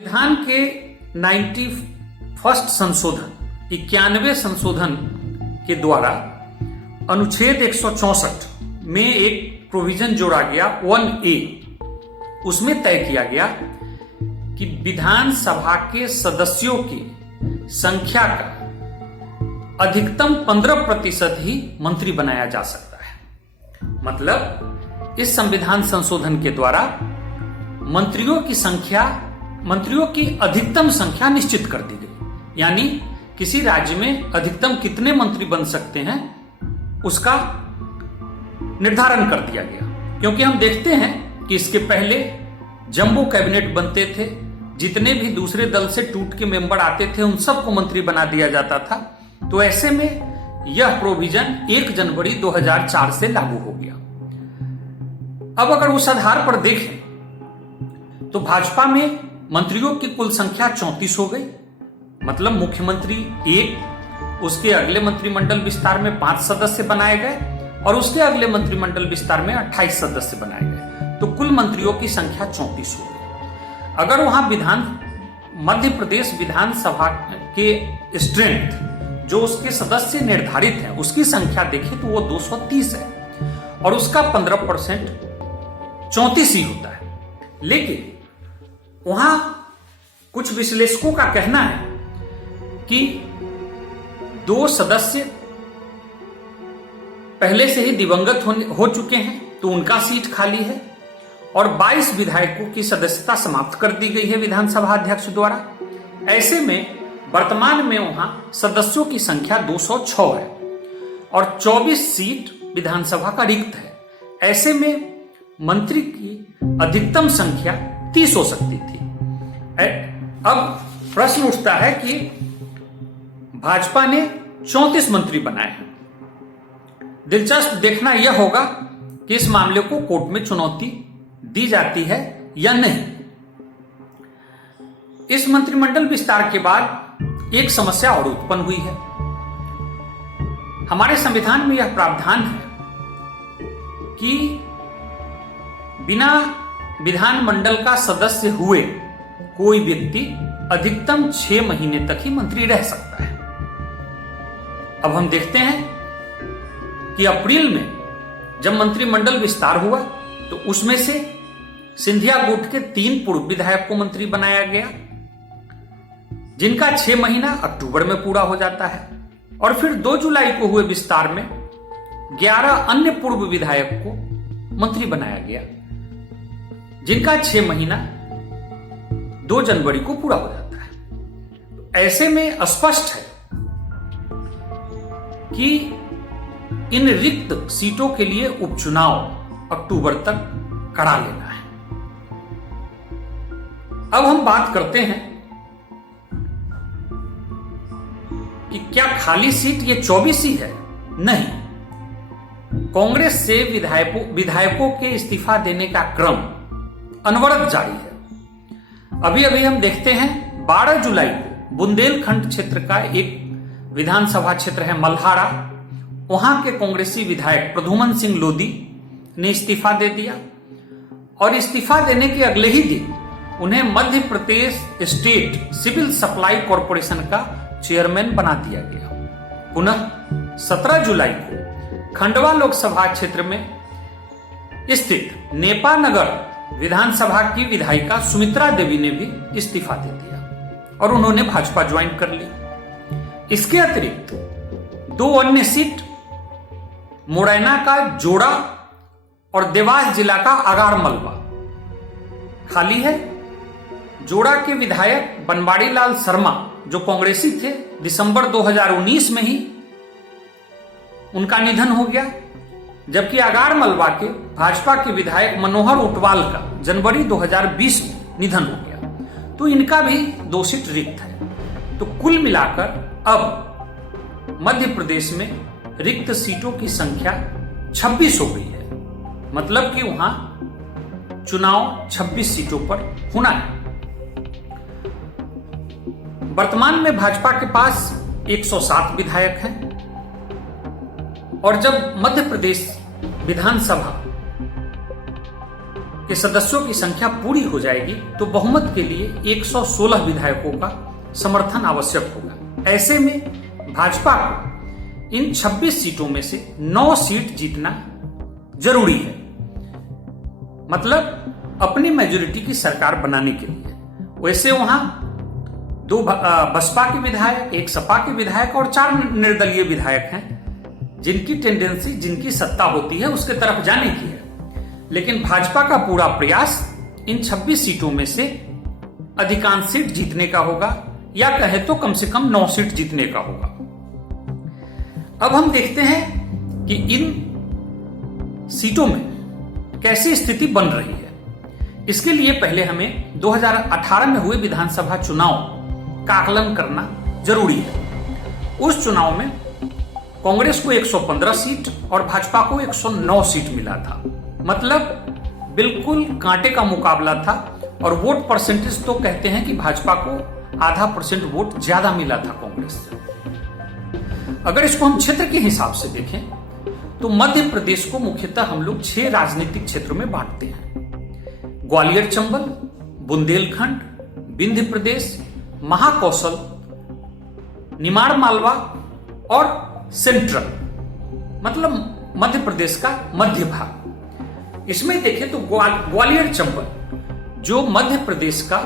संविधान के 91 संशोधन 91 संशोधन के द्वारा अनुच्छेद 164 में एक प्रोविजन जोड़ा गया 1A। उसमें तय किया गया कि विधानसभा के सदस्यों की संख्या का अधिकतम 15% ही मंत्री बनाया जा सकता है। मतलब इस संविधान संशोधन के द्वारा मंत्रियों की अधिकतम संख्या निश्चित कर दी गई। यानी किसी राज्य में अधिकतम कितने मंत्री बन सकते हैं उसका निर्धारण कर दिया गया। क्योंकि हम देखते हैं कि इसके पहले जंबो कैबिनेट बनते थे, जितने भी दूसरे दल से टूट के मेंबर आते थे उन सबको मंत्री बना दिया जाता था। तो ऐसे में यह प्रोविजन 1 जनवरी 2004 से लागू हो गया। अब अगर उस आधार पर देखें तो भाजपा में मंत्रियों की कुल संख्या 34 हो गई। मतलब मुख्यमंत्री 1, उसके अगले मंत्रिमंडल विस्तार में 5 सदस्य बनाए गए और उसके अगले मंत्रिमंडल विस्तार में 28 सदस्य बनाए गए। तो कुल मंत्रियों की संख्या 34 हो गई। अगर वहां मध्य प्रदेश विधानसभा के स्ट्रेंथ जो उसके सदस्य निर्धारित है उसकी संख्या देखें तो वो 230 है और उसका 15% 34 ही होता है। लेकिन वहां कुछ विश्लेषकों का कहना है कि 2 सदस्य पहले से ही दिवंगत हो चुके हैं तो उनका सीट खाली है और 22 विधायकों की सदस्यता समाप्त कर दी गई है विधानसभा अध्यक्ष द्वारा। ऐसे में वर्तमान में वहां सदस्यों की संख्या 206 है और 24 सीट विधानसभा का रिक्त है। ऐसे में मंत्री की अधिकतम संख्या 30 हो सकती थी। अब प्रश्न उठता है कि भाजपा ने 34 मंत्री बनाए हैं। दिलचस्प देखना यह होगा कि इस मामले को कोर्ट में चुनौती दी जाती है या नहीं। इस मंत्रिमंडल विस्तार के बाद एक समस्या और उत्पन्न हुई है। हमारे संविधान में यह प्रावधान है कि बिना विधानमंडल का सदस्य हुए कोई व्यक्ति अधिकतम 6 महीने तक ही मंत्री रह सकता है। अब हम देखते हैं कि अप्रैल में जब मंत्रिमंडल विस्तार हुआ तो उसमें से सिंधिया गुट के 3 पूर्व विधायक को मंत्री बनाया गया, जिनका 6 महीना अक्टूबर में पूरा हो जाता है। और फिर 2 जुलाई को हुए विस्तार में 11 अन्य पूर्व विधायक को मंत्री बनाया गया, जिनका 6 महीना 2 जनवरी को पूरा हो जाता है। ऐसे में स्पष्ट है कि इन रिक्त सीटों के लिए उपचुनाव अक्टूबर तक करा लेना है। अब हम बात करते हैं कि क्या खाली सीट ये 24 ही है? नहीं, कांग्रेस से विधायकों के इस्तीफा देने का क्रम अनवरत जारी है। अभी अभी हम देखते हैं 12 जुलाई को बुंदेलखंड क्षेत्र का एक विधानसभा क्षेत्र है मल्हारा, वहां के कांग्रेसी विधायक प्रद्युमन सिंह लोधी ने इस्तीफा दे दिया और इस्तीफा देने के अगले ही दिन उन्हें Madhya Pradesh state civil supply corporation का चेयरमैन बना दिया गया। पुनः 17 जुलाई को खंडवा लोकसभा क्षेत्र में स्थित नेपा नगर विधानसभा की विधायिका सुमित्रा देवी ने भी इस्तीफा दे दिया और उन्होंने भाजपा ज्वाइन कर ली। इसके अतिरिक्त 2 अन्य सीट मुरैना का जोड़ा और देवास जिला का आगार मलबा खाली है। जोड़ा के विधायक बनवाड़ी लाल शर्मा जो कांग्रेसी थे, दिसंबर 2019 में ही उनका निधन हो गया, जबकि आगार मलबा के भाजपा के विधायक मनोहर ऊंटवाल का जनवरी 2020 में निधन हो गया। तो इनका भी 2 सीट रिक्त है। तो कुल मिलाकर अब मध्य प्रदेश में रिक्त सीटों की संख्या 26 हो गई है। मतलब कि वहां चुनाव 26 सीटों पर होना है। वर्तमान में भाजपा के पास 107 विधायक हैं और जब मध्य प्रदेश विधानसभा के सदस्यों की संख्या पूरी हो जाएगी तो बहुमत के लिए 116 विधायकों का समर्थन आवश्यक होगा। ऐसे में भाजपा को इन 26 सीटों में से 9 सीट जीतना जरूरी है, मतलब अपनी मेजोरिटी की सरकार बनाने के लिए। वैसे वहां 2 बसपा के विधायक, 1 सपा के विधायक और 4 निर्दलीय विधायक हैं जिनकी टेंडेंसी, जिनकी सत्ता होती है उसके तरफ जाने की है। लेकिन भाजपा का पूरा प्रयास इन 26 सीटों में से अधिकांश सीट जीतने का होगा, या कहे तो कम से कम 9 सीट जीतने का होगा। अब हम देखते हैं कि इन सीटों में कैसी स्थिति बन रही है। इसके लिए पहले हमें 2018 में हुए विधानसभा चुनाव का आकलन करना जरूरी है। उस चुनाव में कांग्रेस को 115 सीट और भाजपा को 109 सीट मिला था, मतलब बिल्कुल कांटे का मुकाबला था। और वोट परसेंटेज तो कहते हैं कि भाजपा को आधा % वोट ज्यादा मिला था कांग्रेस से। अगर इसको हम क्षेत्र के हिसाब से देखें तो मध्य प्रदेश को मुख्यतः हम लोग 6 राजनीतिक क्षेत्रों में बांटते हैं: ग्वालियर चंबल, बुंदेलखंड, विंध्य प्रदेश, महाकौशल, निमाड़ मालवा और सेंट्रल, मतलब मध्य प्रदेश का मध्य भाग। इसमें देखें तो ग्वालियर चंबल जो मध्य प्रदेश का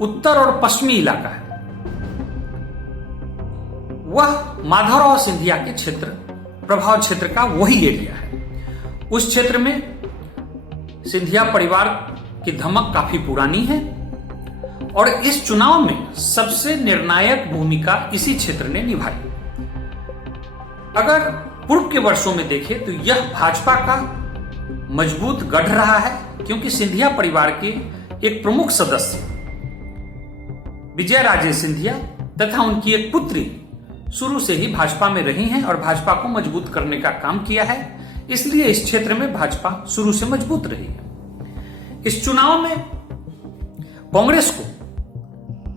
उत्तर और पश्चिमी इलाका है, वह माधवराव सिंधिया के क्षेत्र, प्रभाव क्षेत्र का वही एरिया है। उस क्षेत्र में सिंधिया परिवार की धमक काफी पुरानी है और इस चुनाव में सबसे निर्णायक भूमिका इसी क्षेत्र ने निभाई। अगर पूर्व के वर्षों में देखें तो यह भाजपा का मजबूत गढ़ रहा है, क्योंकि सिंधिया परिवार के एक प्रमुख सदस्य विजय राजे सिंधिया तथा उनकी एक पुत्री शुरू से ही भाजपा में रही हैं और भाजपा को मजबूत करने का काम किया है। इसलिए इस क्षेत्र में भाजपा शुरू से मजबूत रही है। इस चुनाव में कांग्रेस को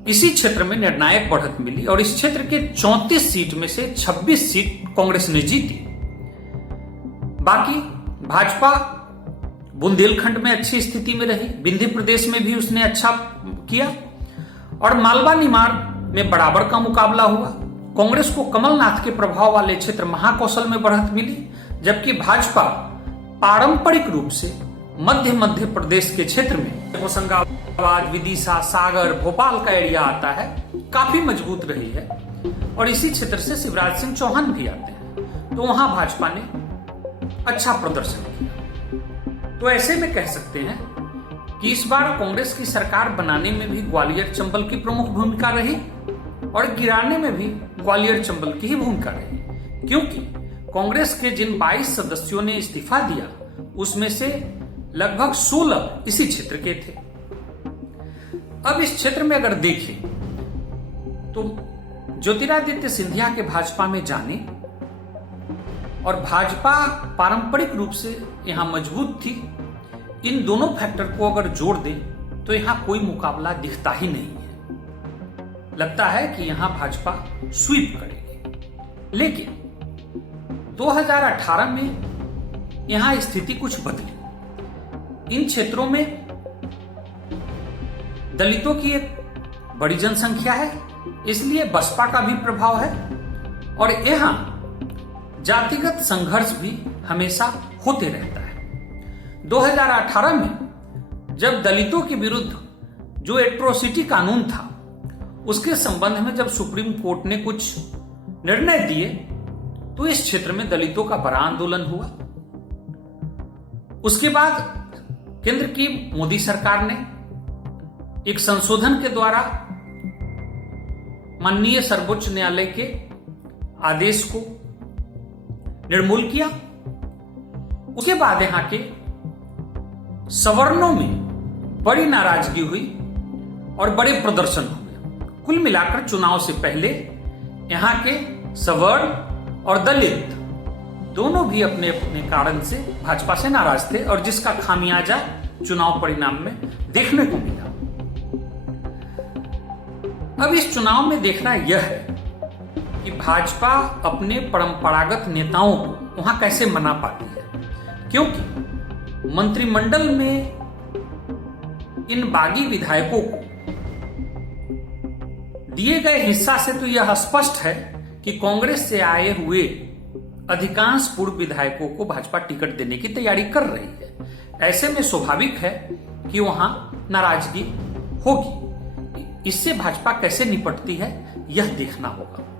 इसी क्षेत्र में निर्णायक बढ़त मिली और इस क्षेत्र के 34 सीट में से 26 सीट कांग्रेस ने जीती। बाकी भाजपा बुंदेलखंड में अच्छी स्थिति में रही, विंध्य प्रदेश में भी उसने अच्छा किया और मालवा निमाड़ में बराबर का मुकाबला हुआ। कांग्रेस को कमलनाथ के प्रभाव वाले क्षेत्र महाकौशल में बढ़त मिली, जबकि भाजपा पारंपरिक रूप से मध्य प्रदेश के क्षेत्र में होशंगाबाद, विदिशा, सागर, भोपाल का एरिया आता है, काफी मजबूत रही है और इसी क्षेत्र से शिवराज सिंह चौहान भी आते हैं, तो वहां भाजपा ने अच्छा प्रदर्शन किया। तो ऐसे में कह सकते हैं कि इस बार कांग्रेस की सरकार बनाने में भी ग्वालियर चंबल की प्रमुख भूमिका रही और गिराने में भी ग्वालियर चंबल की ही भूमिका रही, क्योंकि कांग्रेस के जिन 22 सदस्यों ने इस्तीफा दिया उसमें से लगभग 16 इसी क्षेत्र के थे। अब इस क्षेत्र में अगर देखें तो ज्योतिरादित्य सिंधिया के भाजपा में जाने और भाजपा पारंपरिक रूप से यहां मजबूत थी, इन दोनों फैक्टर को अगर जोड़ दें तो यहां कोई मुकाबला दिखता ही नहीं है। लगता है कि यहां भाजपा स्वीप करेगी। लेकिन 2018 में यहां स्थिति कुछ बदली। इन क्षेत्रों में दलितों की एक बड़ी जनसंख्या है, इसलिए बसपा का भी प्रभाव है और यहां जातिगत संघर्ष भी हमेशा होते रहता है। 2018 में जब दलितों के विरुद्ध जो एट्रोसिटी कानून था उसके संबंध में जब सुप्रीम कोर्ट ने कुछ निर्णय दिए तो इस क्षेत्र में दलितों का बड़ा आंदोलन हुआ। उसके बाद केंद्र की मोदी सरकार ने एक संशोधन के द्वारा माननीय सर्वोच्च न्यायालय के आदेश को निर्मूल किया। उसके बाद यहां के सवर्णों में बड़ी नाराजगी हुई और बड़े प्रदर्शन हुए। कुल मिलाकर चुनाव से पहले यहां के सवर्ण और दलित दोनों भी अपने अपने कारण से भाजपा से नाराज थे और जिसका खामियाजा चुनाव परिणाम में देखने को मिला। अब इस चुनाव में देखना यह है कि भाजपा अपने परंपरागत नेताओं को वहां कैसे मना पाती है, क्योंकि मंत्रिमंडल में इन बागी विधायकों को दिए गए हिस्सा से तो यह स्पष्ट है कि कांग्रेस से आए हुए अधिकांश पूर्व विधायकों को भाजपा टिकट देने की तैयारी कर रही है। ऐसे में स्वाभाविक है कि वहां नाराजगी होगी। इससे भाजपा कैसे निपटती है, यह देखना होगा।